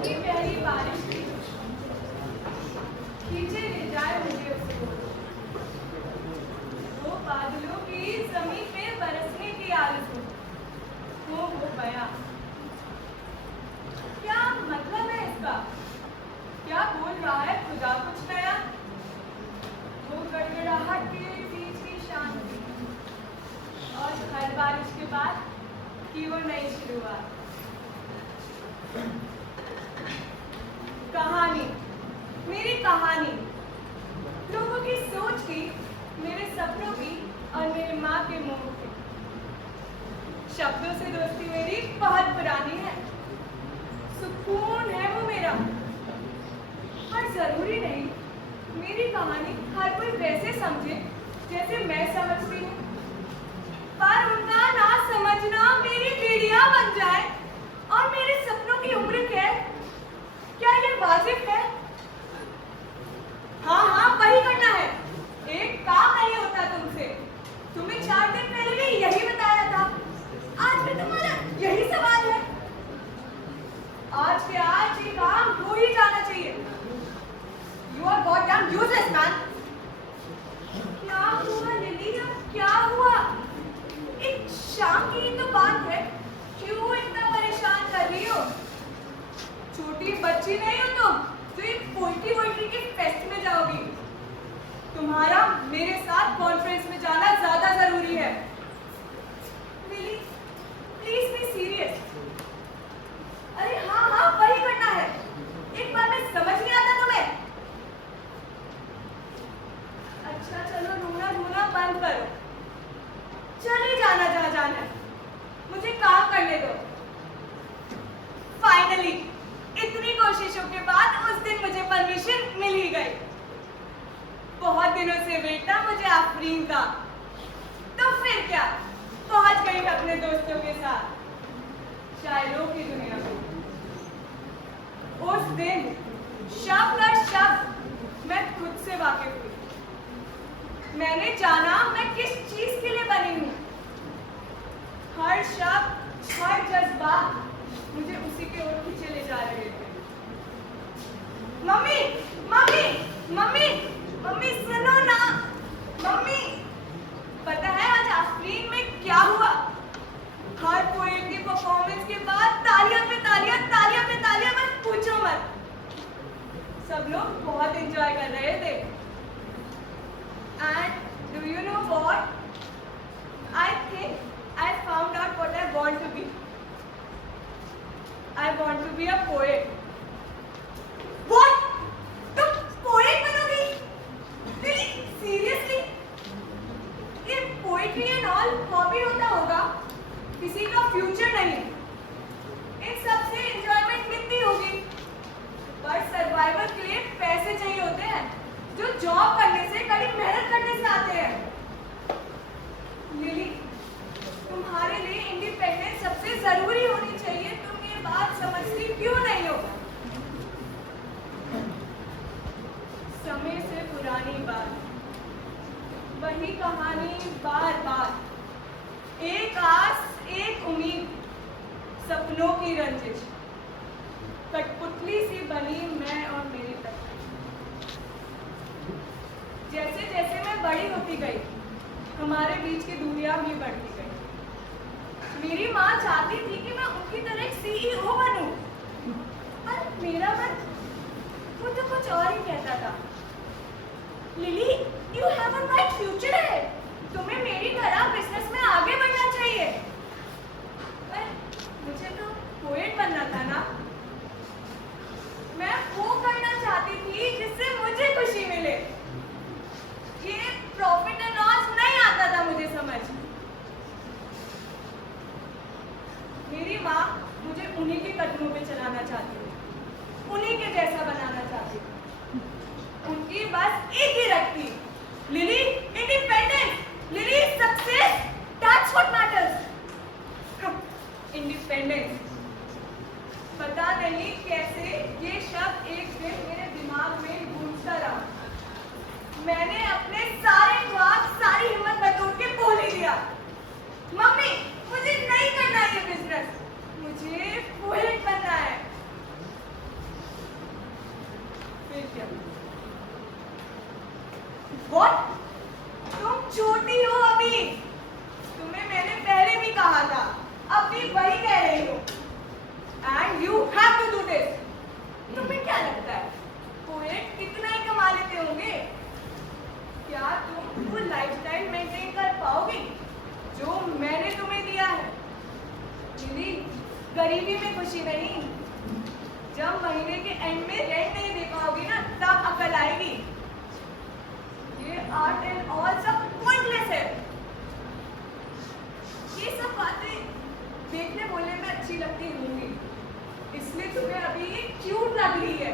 हल्की प्यारी बारिश की खींचे ले जाए मुझे उसे वो बादलों की जमीन पे बरसने की आरज़ू हो बया। क्या मतलब है इसका? क्या बोल रहा है खुदा कुछ नया? वो गड़गड़ाहट के बीच की शांति और हर बारिश के बाद की वो नई शुरुआत। कहानी, मेरी कहानी, लोगों की सोच की, मेरे सपनों की और मेरी माँ के मोह की। शब्दों से दोस्ती मेरी बहुत पुरानी है, सुकून है वो मेरा। पर जरूरी नहीं मेरी कहानी हर कोई वैसे समझे जैसे मैं समझती हूँ। पर उनका ना समझना मेरी बेड़िया बन जाए और मेरे सपनों की उम्र कैद, क्या ये वाजिब है? हाँ, वही करना है। एक काम नहीं होता तुमसे। तुम्हें 4 दिन पहले भी यही बताया था। आज भी तुम्हारा यही सवाल है। आज के आज ये काम हो ही जाना चाहिए। You are goddamn useless, man. क्या हुआ लिली? क्या हुआ? एक शाम की तो बात है, क्यों इतना परेशान कर रही हो? छोटी बच्ची नहीं हो तुम जो एक पोइट्री के फेस्ट में जाओगी। तुम्हारा मेरे साथ कॉन्फ्रेंस में जाना ज्यादा जरूरी है। Lily, please be serious. अरे हाँ, वही करना है। एक बार में समझ नहीं आता तुम्हें? अच्छा चलो, रोना धोना बंद करो। चले जाना जहाँ जाना है। मुझे काम करने दो। फाइनली इतनी कोशिशों के बाद उस दिन मुझे परमिशन मिल ही गई। बहुत दिनों से बेटा मुझे आफरीन का। तो फिर क्या, पहुंच गई अपने दोस्तों के साथ शायरों की दुनिया में। उस दिन शब्द और शब्द मैं खुद से वाकिफ हुई। मैंने जाना मैं किस चीज के लिए बनी हूँ। हर शब्द, हर जज्बात मुझे उसी के ओर खींचे ले जा रहे थे। मम्मी, मम्मी, मम्मी, मम्मी सुनो ना। मम्मी, पता है आज आफरीन में क्या हुआ? हर पोएम की परफॉर्मेंस के बाद तालियां पे तालियां, तालियां पे तालियां, बस पूछो मत। सब लोग बहुत एंजॉय कर रहे थे। And do you know what? I think I found out what I want to be. I want to be a poet. What? तुम poet बनोगी? Really? Seriously? ये poetry and all hobby होता होगा, किसी का future नहीं। इन सब से enjoyment मिलती होगी, पर survival के लिए पैसे चाहिए होते हैं, जो जॉब करने से, कड़ी मेहनत करने से आते हैं। लिली, तुम्हारे लिए इंडिपेंडेंस सबसे जरूरी होनी चाहिए। तुम ये बात समझती क्यों नहीं हो? समय से पुरानी बात, वही कहानी बार बार। एक आस, एक उम्मीद, सपनों की रंजिश। कठपुतली सी बनी मैं और मेरी तकदीर। जैसे जैसे मैं बड़ी होती गई, हमारे बीच की दूरियां भी बढ़ती गई। मेरी माँ चाहती थी कि मैं उनकी तरह एक CEO बनूं, पर मेरा मन वो तो कुछ और ही कहता था। Lily, you have a bright future है। तुम्हें मेरी तरह बिजनेस में आगे बढ़ना चाहिए। पर मुझे तो पोएट बनना था ना। मैं वो करना चाहती थी जिससे मुझे खुशी मिले। ये प्रॉफिट एंड लॉस नहीं आता था मुझे समझ। मेरी माँ मुझे उन्हीं के कदमों पे चलाना चाहती थी, उन्हीं के जैसा बनाना चाहती थी। उनकी बस एक ही रखती, lily independence, lily success, that's what matters. Independence. पता नहीं कैसे ये शब्द एक दिन मेरे दिमाग में गूंजता रहा। मैंने अपने सारे ख्वाब, सारी हिम्मत बटोर के बोल ही दिया, मम्मी मुझे नहीं करना ये बिजनेस, मुझे पोएट बनना है। गरीबी में खुशी नहीं। जब महीने के एंड में रेंट नहीं दे पाओगी ना, तब अकल आएगी। ये आर्ट एंड ऑल सब पॉइंटलेस है। ये सब बातें देखने बोलने में अच्छी लगती होंगी, इसलिए तुम्हें अभी ये क्यूट लग रही है।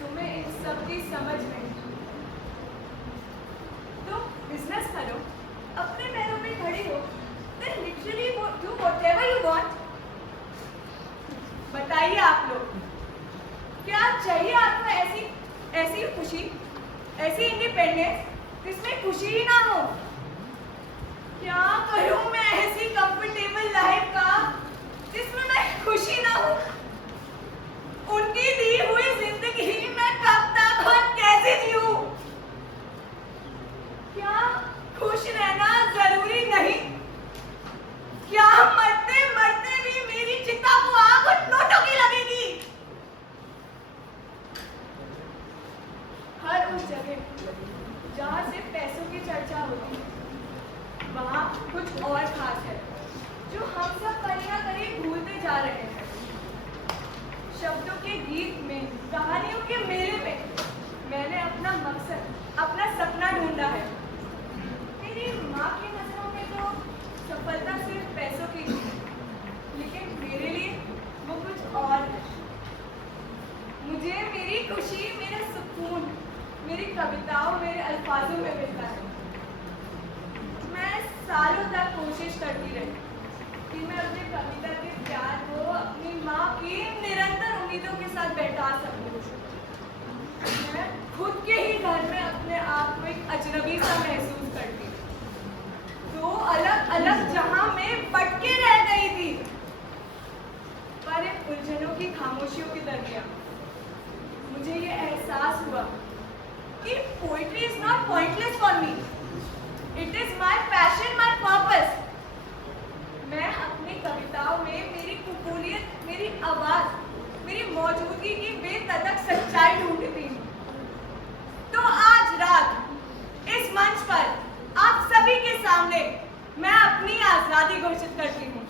तुम्हें इन सब की समझ नहीं। तो बिजनेस करो, अपने पैरों पे खड़ी हो, then literally do whatever you want। बताइए आप लोग, क्या चाहिए आपको ऐसी खुशी, ऐसी इंडिपेंडेंस जिसमें खुशी ही ना हो? क्या करूं मैं ऐसी कंफर्टेबल लाइफ का जिसमें मैं खुशी ना हो? उनकी दी हुई जिंदगी मैं कब तक और कैसे जीऊं? क्या खुश रहना जरूरी नहीं? क्या मरते मरते भी मेरी चिता को आग और नोटों की लगेगी? हर उस जगह जहां से पैसों की चर्चा होती है, वहां कुछ और खास है जो हम सब कहीं ना कहीं भूलते जा रहे हैं। शब्दों के गीत में, कहानियों के मेले में मैंने अपना मकसद, अपना सपना ढूंढा है। मेरी माँ की नजरों में तो सफलता सिर्फ पैसों की थी, लेकिन मेरे लिए वो कुछ और है। मुझे मेरी खुशी, मेरा सुकून मेरी कविताओं, मेरे अल्फाजों में मिलता है। मैं सालों तक कोशिश करती रही कि मैं अपने कविता के प्यार को अपनी माँ की निरंतर उम्मीदों के साथ बैठा सकूं। मैं खुद के ही घर में अपने आप को एक अजनबी सा महसूस करती, दो अलग अलग जहां में बटके रह गई थी। पर इन उलझनों की खामोशियों के दरमियान मुझे ये एहसास हुआ कि poetry is not pointless for me, it is my passion, my purpose. मैं अपनी कविताओं में मेरी कुकूलियत, मेरी आवाज, मेरी मौजूदगी की बेतदक सच्चाई ढूंढती हूँ। तो आज रात इस मंच पर आप सभी के सामने मैं अपनी आजादी घोषित करती हूँ।